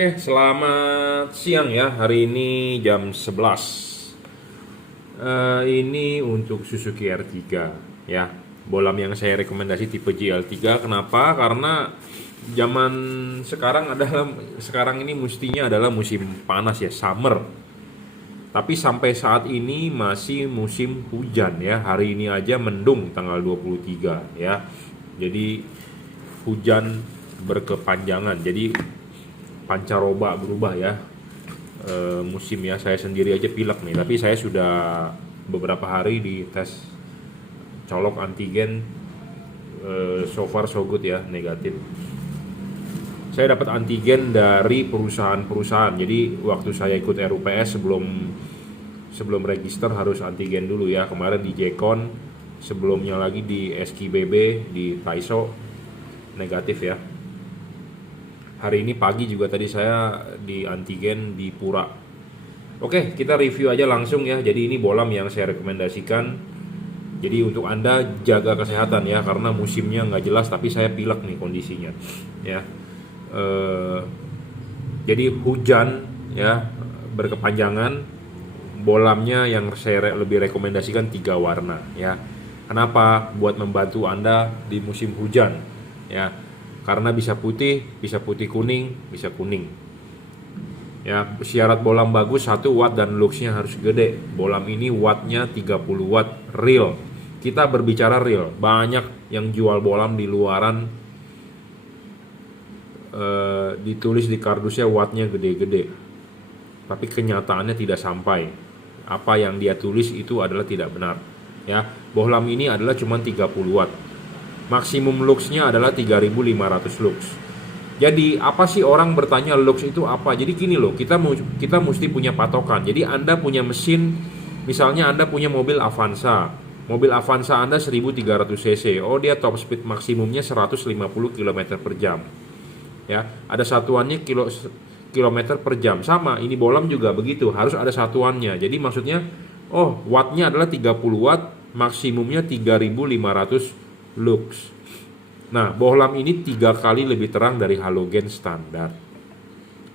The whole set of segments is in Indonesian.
Selamat siang ya. Hari ini jam 11. Ini untuk Suzuki R3 ya. Bolam yang saya rekomendasi tipe GL3. Kenapa? Karena zaman sekarang ini mestinya adalah musim panas ya, summer. Tapi sampai saat ini masih musim hujan ya. Hari ini aja mendung tanggal 23 ya. Jadi hujan berkepanjangan. Jadi pancaroba berubah ya, musim ya. Saya sendiri aja pilek nih, tapi saya sudah beberapa hari di tes colok antigen, so far so good ya, negatif. Saya dapat antigen dari perusahaan-perusahaan. Jadi waktu saya ikut RUPS sebelum register harus antigen dulu ya. Kemarin di Jekon, sebelumnya lagi di SKBB di Taiso negatif ya. Hari ini pagi juga tadi saya di antigen di Pura. Oke, kita review aja langsung ya. Jadi ini bolam yang saya rekomendasikan. Jadi untuk Anda jaga kesehatan ya, karena musimnya nggak jelas, tapi saya pilek nih kondisinya ya. Jadi hujan ya, berkepanjangan. Bolamnya yang saya lebih rekomendasikan 3 warna ya. Kenapa? Buat membantu Anda di musim hujan ya. Karena bisa putih kuning, bisa kuning. Ya, syarat bolam bagus 1 watt dan luxnya harus gede. Bolam ini wattnya 30 watt real. Kita berbicara real. Banyak yang jual bolam di luaran ditulis di kardusnya wattnya gede-gede. Tapi kenyataannya tidak sampai. Apa yang dia tulis itu adalah tidak benar. Ya, bolam ini adalah cuma 30 watt. Maksimum luxnya adalah 3500 lux. Jadi apa sih orang bertanya lux itu apa? Jadi gini loh, kita mesti punya patokan. Jadi Anda punya mesin, misalnya Anda punya mobil Avanza. Mobil Avanza Anda 1300 cc. Oh, dia top speed maksimumnya 150 km per jam. Ya, ada satuannya kilometer per jam. Sama, ini bolam juga begitu, harus ada satuannya. Jadi maksudnya, oh, wattnya adalah 30 watt, maksimumnya 3500 lux. Nah, bohlam ini 3 kali lebih terang dari halogen standar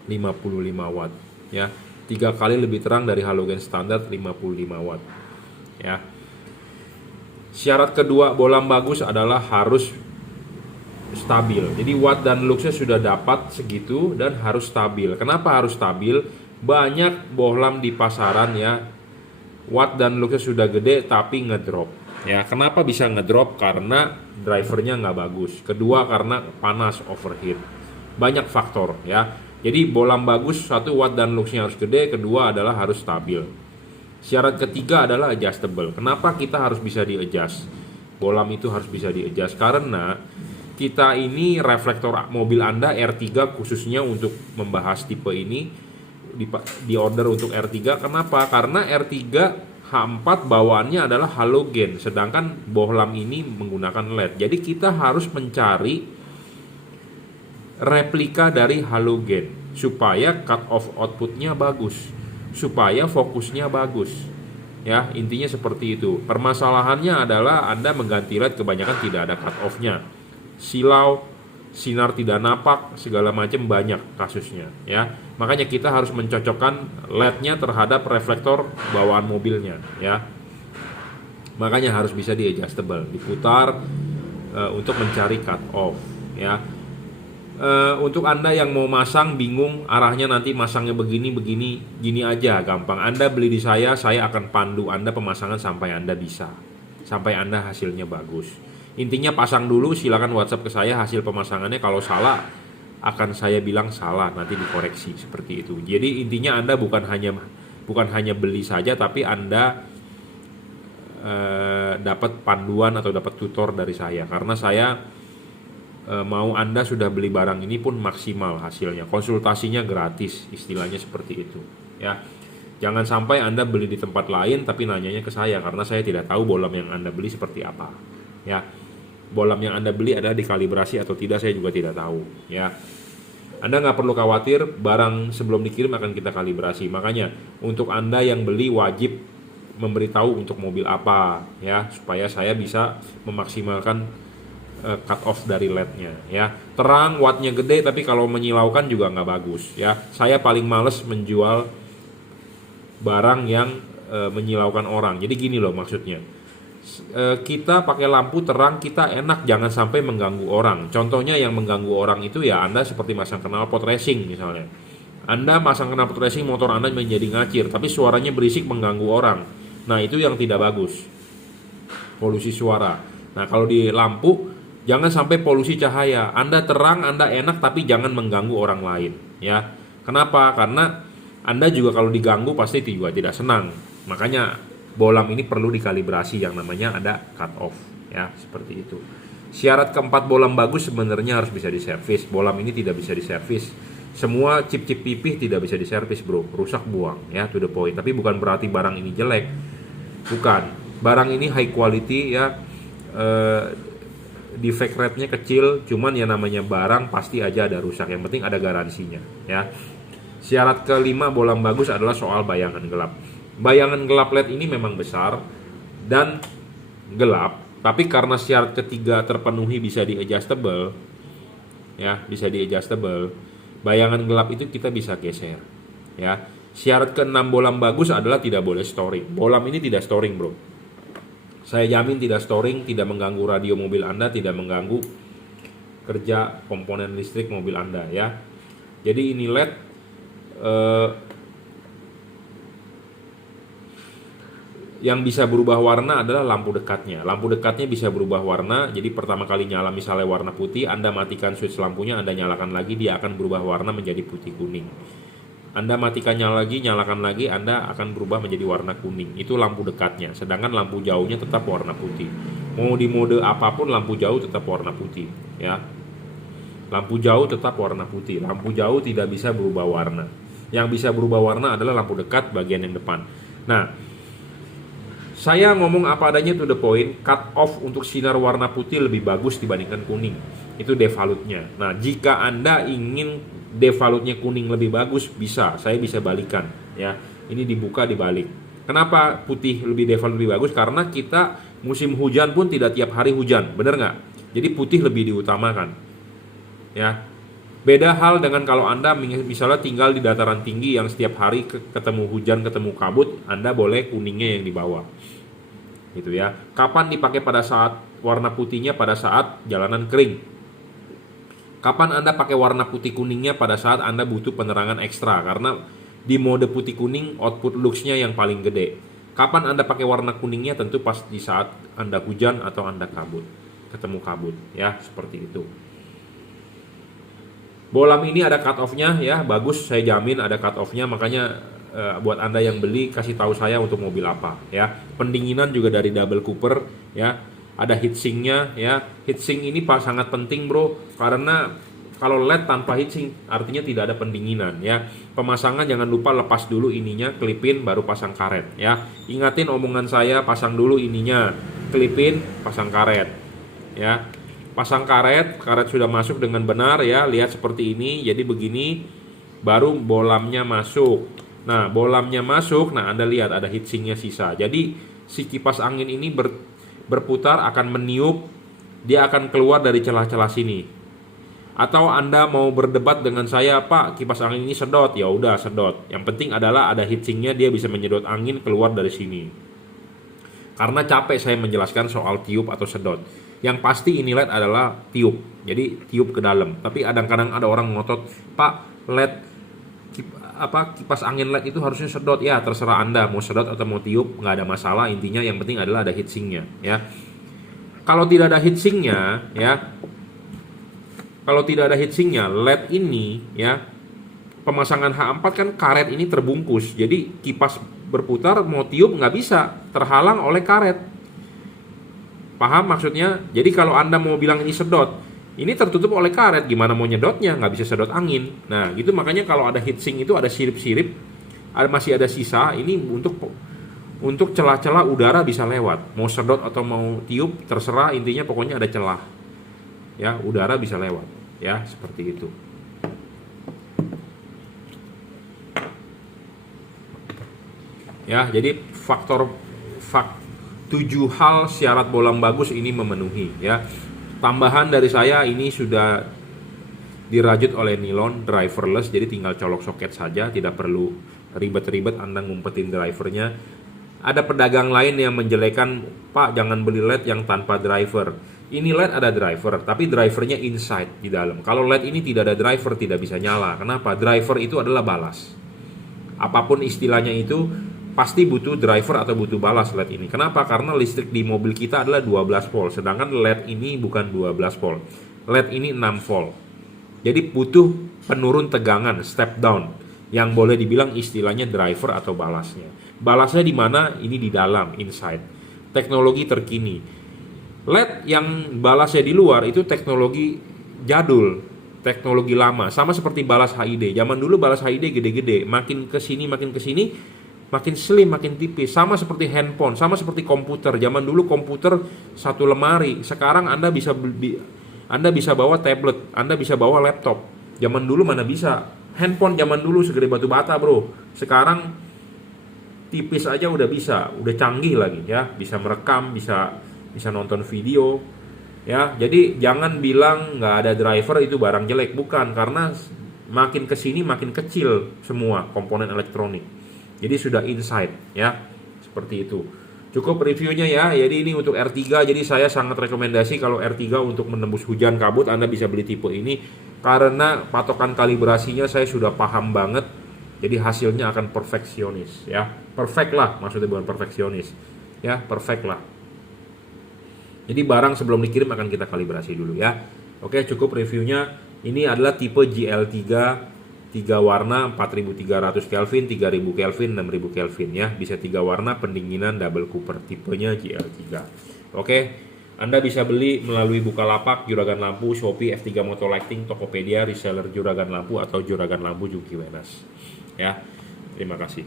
55 watt ya. 3 kali lebih terang dari halogen standar 55 watt ya. Syarat kedua bohlam bagus adalah harus stabil. Jadi watt dan luxnya sudah dapat segitu dan harus stabil. Kenapa harus stabil? Banyak bohlam di pasaran ya, watt dan luxnya sudah gede tapi ngedrop. Ya, kenapa bisa ngedrop? Karena drivernya nggak bagus. Kedua, karena panas, overheat. Banyak faktor ya. Jadi bolam bagus 1 watt dan luxnya harus gede. Kedua adalah harus stabil. Syarat ketiga adalah adjustable. Kenapa kita harus bisa di-adjust? Bolam itu harus bisa di-adjust karena kita ini reflektor mobil Anda R3 khususnya untuk membahas tipe ini di order untuk R3. Kenapa? Karena R3 H4 bawaannya adalah halogen, sedangkan bohlam ini menggunakan LED. Jadi kita harus mencari replika dari halogen supaya cut off outputnya bagus, supaya fokusnya bagus. Ya, intinya seperti itu. Permasalahannya adalah Anda mengganti LED kebanyakan tidak ada cut off-nya. Silau, sinar tidak napak, segala macam banyak kasusnya ya. Makanya kita harus mencocokkan LED-nya terhadap reflektor bawaan mobilnya ya. Makanya harus bisa di adjustable, diputar untuk mencari cut off ya. Untuk Anda yang mau masang bingung arahnya nanti masangnya begini gini aja gampang. Anda beli di saya akan pandu Anda pemasangan sampai Anda bisa, sampai Anda hasilnya bagus. Intinya pasang dulu, silakan WhatsApp ke saya hasil pemasangannya. Kalau salah akan saya bilang salah, nanti dikoreksi seperti itu. Jadi intinya Anda bukan hanya beli saja, tapi Anda dapat panduan atau dapat tutor dari saya. Karena saya mau Anda sudah beli barang ini pun maksimal hasilnya. Konsultasinya gratis, istilahnya seperti itu ya. Jangan sampai Anda beli di tempat lain tapi nanyanya ke saya, karena saya tidak tahu bolam yang Anda beli seperti apa ya. Bolam yang Anda beli adalah dikalibrasi atau tidak, saya juga tidak tahu ya. Anda nggak perlu khawatir, barang sebelum dikirim akan kita kalibrasi. Makanya untuk Anda yang beli wajib memberitahu untuk mobil apa ya, supaya saya bisa memaksimalkan cut off dari LED-nya ya. Terang, wattnya gede, tapi kalau menyilaukan juga nggak bagus ya. Saya paling males menjual barang yang menyilaukan orang. Jadi gini loh maksudnya. Kita pakai lampu terang, kita enak, jangan sampai mengganggu orang. Contohnya yang mengganggu orang itu ya Anda seperti masang knalpot racing misalnya. Anda masang knalpot racing, motor Anda menjadi ngacir, tapi suaranya berisik mengganggu orang. Nah itu yang tidak bagus, polusi suara. Nah kalau di lampu jangan sampai polusi cahaya. Anda terang, Anda enak, tapi jangan mengganggu orang lain ya. Kenapa? Karena Anda juga kalau diganggu pasti juga tidak senang. Makanya bolam ini perlu dikalibrasi yang namanya ada cut off ya, seperti itu. Syarat keempat bolam bagus sebenarnya harus bisa diservis. Bolam ini tidak bisa diservis. Semua chip-chip pipih tidak bisa diservis bro, rusak buang ya, to the point. Tapi bukan berarti barang ini jelek, bukan. Barang ini high quality ya, defect rate-nya kecil, cuman ya namanya barang pasti aja ada rusak. Yang penting ada garansinya ya. Syarat kelima bolam bagus adalah soal bayangan gelap. Bayangan gelap LED ini memang besar dan gelap, tapi karena syarat ketiga terpenuhi bisa di-adjustable ya, bisa di-adjustable. Bayangan gelap itu kita bisa geser ya. Syarat keenam bolam bagus adalah tidak boleh storing. Bolam ini tidak storing bro. Saya jamin tidak storing, tidak mengganggu radio mobil Anda, tidak mengganggu kerja komponen listrik mobil Anda ya. Jadi ini LED yang bisa berubah warna adalah lampu dekatnya. Lampu dekatnya bisa berubah warna. Jadi pertama kali nyala misalnya warna putih, Anda matikan switch lampunya, Anda nyalakan lagi, dia akan berubah warna menjadi putih kuning. Anda matikan lagi, nyalakan lagi, Anda akan berubah menjadi warna kuning. Itu lampu dekatnya. Sedangkan lampu jauhnya tetap warna putih. Mau di mode apapun lampu jauh tetap warna putih, ya. Lampu jauh tetap warna putih. Lampu jauh tidak bisa berubah warna. Yang bisa berubah warna adalah lampu dekat bagian yang depan. Nah, saya ngomong apa adanya to the point. Cut off untuk sinar warna putih lebih bagus dibandingkan kuning. Itu devalutnya. Nah, jika Anda ingin devalutnya kuning lebih bagus, bisa. Saya bisa balikan ya. Ini dibuka dibalik. Kenapa putih lebih devalut lebih bagus? Karena kita musim hujan pun tidak tiap hari hujan, bener nggak? Jadi putih lebih diutamakan ya. Beda hal dengan kalau Anda misalnya tinggal di dataran tinggi yang setiap hari ketemu hujan, ketemu kabut, Anda boleh kuningnya yang di bawah. Gitu ya. Kapan dipakai pada saat warna putihnya? Pada saat jalanan kering. Kapan Anda pakai warna putih kuningnya? Pada saat Anda butuh penerangan ekstra, karena di mode putih kuning output luxnya yang paling gede. Kapan Anda pakai warna kuningnya? Tentu pas di saat Anda hujan atau Anda kabut, ketemu kabut ya, seperti itu. Bolam ini ada cut off-nya ya, bagus, saya jamin ada cut off-nya. Makanya buat Anda yang beli, kasih tahu saya untuk mobil apa ya. Pendinginan juga dari double cooper ya. Ada heatsink-nya ya. Heatsink ini sangat penting bro, karena kalau LED tanpa heatsink artinya tidak ada pendinginan ya. Pemasangan jangan lupa lepas dulu ininya, klipin, baru pasang karet ya. Ingatin omongan saya, pasang dulu ininya, klipin, pasang karet ya. Pasang karet sudah masuk dengan benar ya, lihat seperti ini. Jadi begini, baru bolamnya masuk. Nah, bolamnya masuk, nah Anda lihat ada heatsinknya sisa. Jadi si kipas angin ini berputar, akan meniup, dia akan keluar dari celah-celah sini. Atau Anda mau berdebat dengan saya, Pak, kipas angin ini sedot, ya udah sedot. Yang penting adalah ada heatsinknya, dia bisa menyedot angin keluar dari sini. Karena capek saya menjelaskan soal tiup atau sedot. Yang pasti ini LED adalah tiup, jadi tiup ke dalam. Tapi kadang-kadang ada orang ngotot, Pak, LED kipas angin LED itu harusnya sedot. Ya terserah Anda mau sedot atau mau tiup, nggak ada masalah. Intinya yang penting adalah ada heatsinknya ya. Kalau tidak ada heatsinknya ya, kalau tidak ada heatsinknya, LED ini ya, pemasangan H4 kan karet ini terbungkus. Jadi kipas berputar mau tiup nggak bisa, terhalang oleh karet. Paham maksudnya? Jadi kalau Anda mau bilang ini sedot, ini tertutup oleh karet, gimana mau nyedotnya? Nggak bisa sedot angin. Nah gitu, makanya kalau ada heatsink itu ada sirip-sirip, masih ada sisa. Ini untuk celah-celah udara bisa lewat. Mau sedot atau mau tiup terserah, intinya pokoknya ada celah ya, udara bisa lewat ya, seperti itu. Ya, jadi 7 hal syarat bolam bagus ini memenuhi ya. Tambahan dari saya, ini sudah dirajut oleh nilon, driverless, jadi tinggal colok soket saja, tidak perlu ribet-ribet Anda ngumpetin drivernya. Ada pedagang lain yang menjelekan, Pak jangan beli LED yang tanpa driver. Ini LED ada driver, tapi drivernya inside di dalam. Kalau LED ini tidak ada driver, tidak bisa nyala. Kenapa? Driver itu adalah balas. Apapun istilahnya itu, pasti butuh driver atau butuh balas LED ini. Kenapa? Karena listrik di mobil kita adalah 12 volt, sedangkan LED ini bukan 12 volt. LED ini 6 volt. Jadi butuh penurun tegangan, step down, yang boleh dibilang istilahnya driver atau balasnya. Balasnya di mana? Ini di dalam, inside. Teknologi terkini. LED yang balasnya di luar itu teknologi jadul, teknologi lama. Sama seperti balas HID. Zaman dulu balas HID gede-gede, makin kesini, makin slim, makin tipis. Sama seperti handphone, sama seperti komputer. Zaman dulu komputer satu lemari. Sekarang Anda bisa bawa tablet, Anda bisa bawa laptop. Zaman dulu mana bisa. Handphone zaman dulu segede batu bata, bro. Sekarang tipis aja udah bisa, udah canggih lagi ya. Bisa merekam, bisa nonton video. Ya, jadi jangan bilang nggak ada driver itu barang jelek, bukan. Karena makin kesini makin kecil semua komponen elektronik. Jadi sudah inside ya, seperti itu. Cukup reviewnya ya. Jadi ini untuk R3. Jadi saya sangat rekomendasi kalau R3 untuk menembus hujan kabut Anda bisa beli tipe ini, karena patokan kalibrasinya saya sudah paham banget. Jadi hasilnya akan perfeksionis ya. Perfect lah, maksudnya bukan perfeksionis. Ya, perfect lah. Jadi barang sebelum dikirim akan kita kalibrasi dulu ya. Oke, cukup reviewnya. Ini adalah tipe GL3, 3 warna, 4300 Kelvin, 3000 Kelvin, 6000 Kelvin ya. Bisa 3 warna, pendinginan double cooper, tipenya GL3. Oke, Anda bisa beli melalui Bukalapak, Juragan Lampu, Shopee, F3 Moto Lighting, Tokopedia, reseller Juragan Lampu atau Juragan Lampu Juki Wenas. Ya, terima kasih.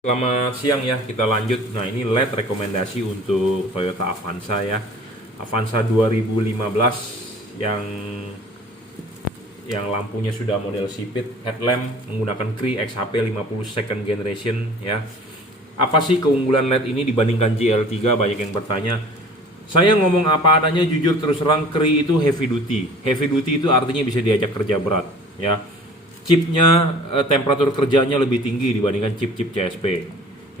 Selamat siang ya, kita lanjut. Nah, ini LED rekomendasi untuk Toyota Avanza ya. Avanza 2015 yang lampunya sudah model sipit, headlamp menggunakan Cree XHP 50 second generation ya. Apa sih keunggulan LED ini dibandingkan GL3? Banyak yang bertanya. Saya ngomong apa adanya, jujur terus terang, Cree itu heavy duty. Heavy duty itu artinya bisa diajak kerja berat ya. Chipnya temperatur kerjanya lebih tinggi dibandingkan chip-chip CSP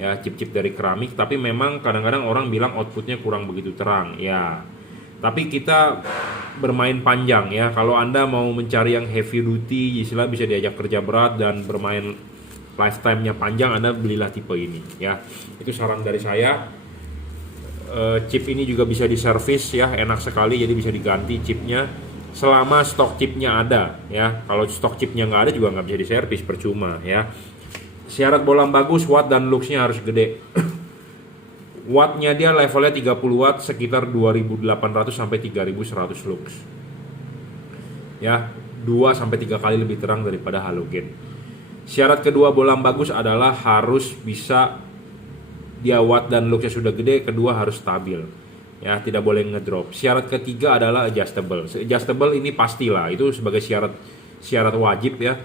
ya, chip-chip dari keramik. Tapi memang kadang-kadang orang bilang outputnya kurang begitu terang ya. Tapi kita bermain panjang ya. Kalau Anda mau mencari yang heavy duty, istilah bisa diajak kerja berat dan bermain lifetime-nya panjang, Anda belilah tipe ini ya. Itu saran dari saya. Chip ini juga bisa diservis ya, enak sekali, jadi bisa diganti chipnya selama stok chipnya ada ya. Kalau stok chipnya nggak ada juga nggak bisa diservis, percuma ya. Syarat bolam bagus, watt dan luxnya harus gede. Wattnya dia levelnya 30 watt, sekitar 2800 sampai 3100 lux ya, 2 sampai 3 kali lebih terang daripada halogen. Syarat kedua bolam bagus adalah harus bisa, dia watt dan luxnya sudah gede, kedua harus stabil ya, tidak boleh ngedrop. Syarat ketiga adalah adjustable. Adjustable ini pastilah, itu sebagai syarat wajib ya,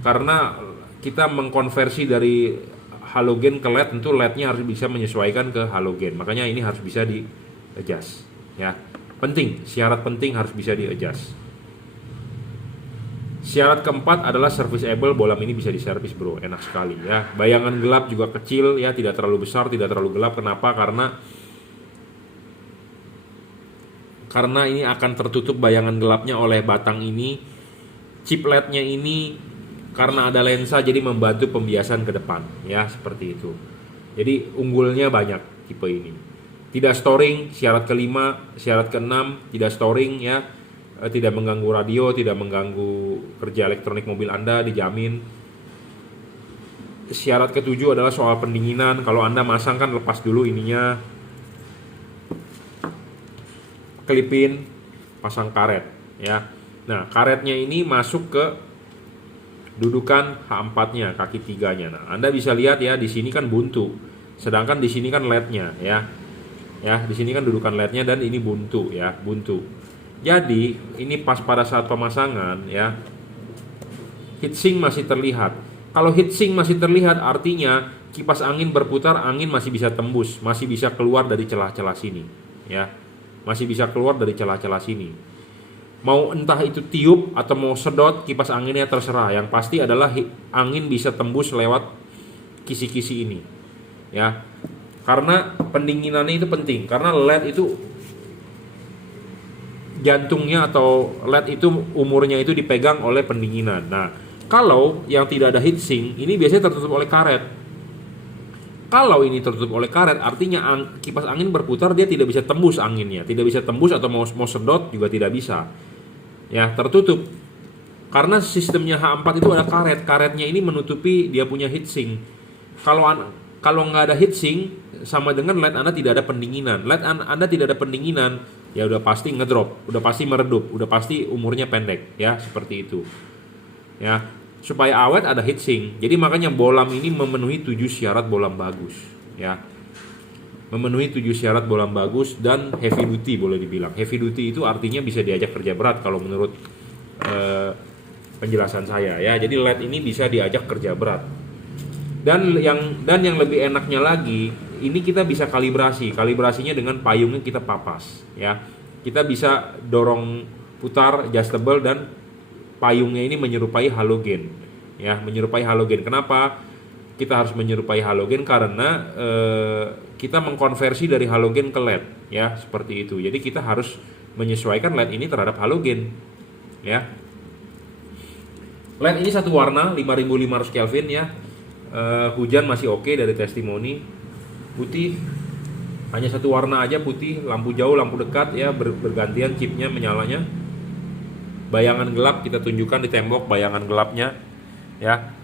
karena kita mengkonversi dari halogen ke LED, tentu LED-nya harus bisa menyesuaikan ke halogen. Makanya ini harus bisa di adjust ya. Penting, syarat penting harus bisa di adjust. Syarat keempat adalah serviceable. Bolam ini bisa diservis, bro, enak sekali ya. Bayangan gelap juga kecil ya, tidak terlalu besar, tidak terlalu gelap. Kenapa? Karena ini akan tertutup bayangan gelapnya oleh batang ini. Chip LED-nya ini karena ada lensa jadi membantu pembiasan ke depan ya, seperti itu. Jadi unggulnya banyak tipe ini. Tidak storing, syarat kelima. Syarat keenam, tidak storing ya, tidak mengganggu radio, tidak mengganggu kerja elektronik mobil Anda, dijamin. Syarat ketujuh adalah soal pendinginan. Kalau Anda masang kan lepas dulu ininya, kelipin, pasang karet ya. Nah, karetnya ini masuk ke dudukan H4-nya, kaki tiganya. Nah, Anda bisa lihat ya, di sini kan buntu, sedangkan di sini kan LED-nya ya. Ya, di sini kan dudukan LED-nya dan ini buntu ya, buntu. Jadi, ini pas pada saat pemasangan ya, heatsink masih terlihat. Kalau heatsink masih terlihat artinya kipas angin berputar, angin masih bisa tembus, masih bisa keluar dari celah-celah sini ya. masih bisa keluar dari celah-celah sini. Mau entah itu tiup atau mau sedot kipas anginnya terserah. Yang pasti adalah angin bisa tembus lewat kisi-kisi ini, ya. Karena pendinginannya itu penting. Karena LED itu jantungnya atau LED itu umurnya itu dipegang oleh pendinginan. Nah, kalau yang tidak ada heatsink ini biasanya tertutup oleh karet. Kalau ini tertutup oleh karet, artinya kipas angin berputar, dia tidak bisa tembus anginnya, tidak bisa tembus atau mau sedot juga tidak bisa. Ya, tertutup. Karena sistemnya H4 itu ada karet, karetnya ini menutupi dia punya heatsink. Kalau nggak ada heatsink, sama dengan LED Anda tidak ada pendinginan. LED Anda tidak ada pendinginan, ya udah pasti ngedrop, udah pasti meredup, udah pasti umurnya pendek, ya seperti itu. Ya. Supaya awet ada heatsink. Jadi makanya bolam ini memenuhi 7 syarat bolam bagus, ya. Memenuhi 7 syarat bolam bagus dan heavy duty boleh dibilang. Heavy duty itu artinya bisa diajak kerja berat kalau menurut penjelasan saya, ya. Jadi LED ini bisa diajak kerja berat. Dan yang lebih enaknya lagi, ini kita bisa kalibrasi. Kalibrasinya dengan payungnya kita papas, ya. Kita bisa dorong putar adjustable dan payungnya ini menyerupai halogen, ya, menyerupai halogen. Kenapa kita harus menyerupai halogen? Karena kita mengkonversi dari halogen ke LED, ya, seperti itu. Jadi kita harus menyesuaikan LED ini terhadap halogen, ya. LED ini satu warna 5500 Kelvin, ya. Hujan masih oke dari testimoni. Putih hanya satu warna aja, putih. Lampu jauh, lampu dekat, ya, bergantian chipnya menyalanya. Bayangan gelap kita tunjukkan di tembok, bayangan gelapnya, ya.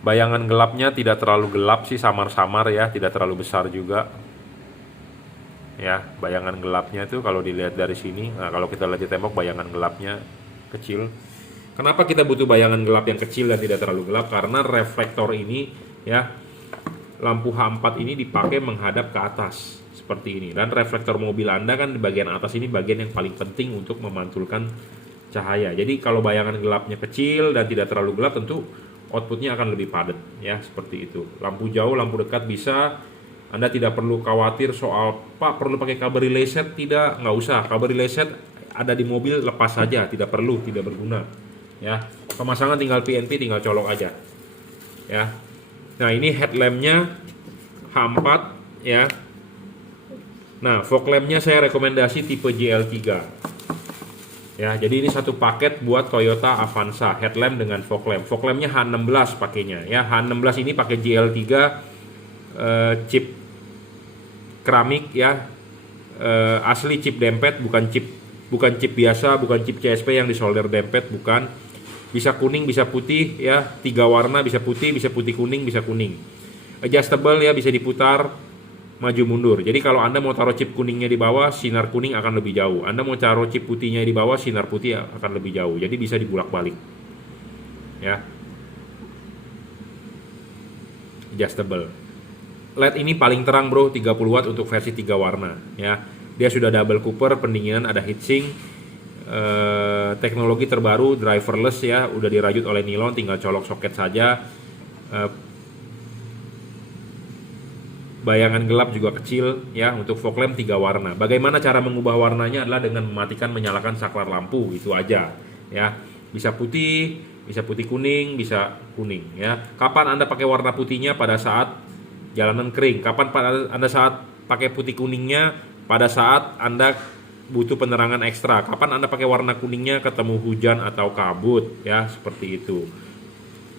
Bayangan gelapnya tidak terlalu gelap sih, samar-samar, ya, tidak terlalu besar juga. Ya, bayangan gelapnya itu kalau dilihat dari sini. Nah, kalau kita lihat di tembok, bayangan gelapnya kecil. Kenapa kita butuh bayangan gelap yang kecil dan tidak terlalu gelap? Karena reflektor ini, ya, lampu H4 ini dipakai menghadap ke atas seperti ini. Dan reflektor mobil Anda kan di bagian atas ini bagian yang paling penting untuk memantulkan cahaya. Jadi kalau bayangan gelapnya kecil dan tidak terlalu gelap, tentu outputnya akan lebih padat, ya, seperti itu. Lampu jauh, lampu dekat bisa. Anda tidak perlu khawatir soal, Pak, perlu pakai kabel relay set? Tidak, nggak usah. Kabel relay set ada di mobil, lepas saja, tidak perlu, tidak berguna, ya. Pemasangan tinggal PNP, tinggal colok aja, ya. Nah, ini headlampnya H4, ya. Nah, fog lampnya saya rekomendasi tipe GL3. Ya, jadi ini satu paket buat Toyota Avanza, headlamp dengan fog lamp. Fog lampnya H16 pakainya, ya. H16 ini pakai GL3 chip keramik, ya. Asli chip dempet, bukan chip biasa, bukan chip CSP yang disolder dempet, bukan. Bisa kuning, bisa putih, ya. 3 warna, bisa putih kuning, bisa kuning. Adjustable, ya, bisa diputar maju mundur. Jadi kalau Anda mau taruh chip kuningnya di bawah, sinar kuning akan lebih jauh. Anda mau taruh chip putihnya di bawah, sinar putih akan lebih jauh. Jadi bisa dibulak-balik, ya. Adjustable. LED ini paling terang, bro, 30 watt untuk versi 3 warna, ya. Dia sudah double cooper, pendinginan, ada heatsink. Teknologi terbaru, driverless, ya, udah dirajut oleh nilon, tinggal colok soket saja. Bayangan gelap juga kecil, ya, untuk fog lamp 3 warna. Bagaimana cara mengubah warnanya adalah dengan mematikan menyalakan saklar lampu, itu aja, ya. Bisa putih kuning, bisa kuning, ya. Kapan Anda pakai warna putihnya? Pada saat jalanan kering. Kapan Anda saat pakai putih kuningnya? Pada saat Anda butuh penerangan ekstra. Kapan Anda pakai warna kuningnya? Ketemu hujan atau kabut, ya, seperti itu.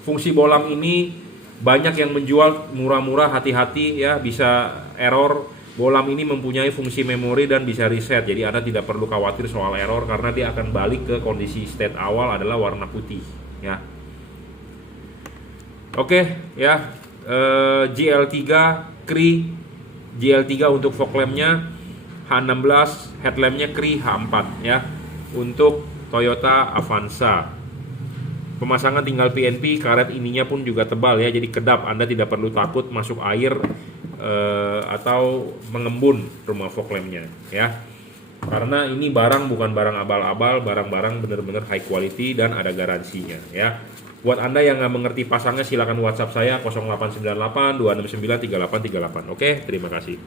Fungsi bolam ini banyak yang menjual murah-murah, hati-hati, ya, bisa error. Bolam ini mempunyai fungsi memori dan bisa reset. Jadi Anda tidak perlu khawatir soal error karena dia akan balik ke kondisi state awal adalah warna putih, ya. Oke, ya. GL3 Cree, GL3 untuk fog lampnya, H16 headlampnya Cree H4, ya, untuk Toyota Avanza. Pemasangan tinggal PNP, karet ininya pun juga tebal, ya, jadi kedap. Anda tidak perlu takut masuk air atau mengembun rumah fog lampnya, ya. Karena ini barang bukan barang abal-abal, barang-barang benar-benar high quality dan ada garansinya, ya. Buat Anda yang nggak mengerti pasangnya, silakan WhatsApp saya 0898 269 3838. Oke, terima kasih.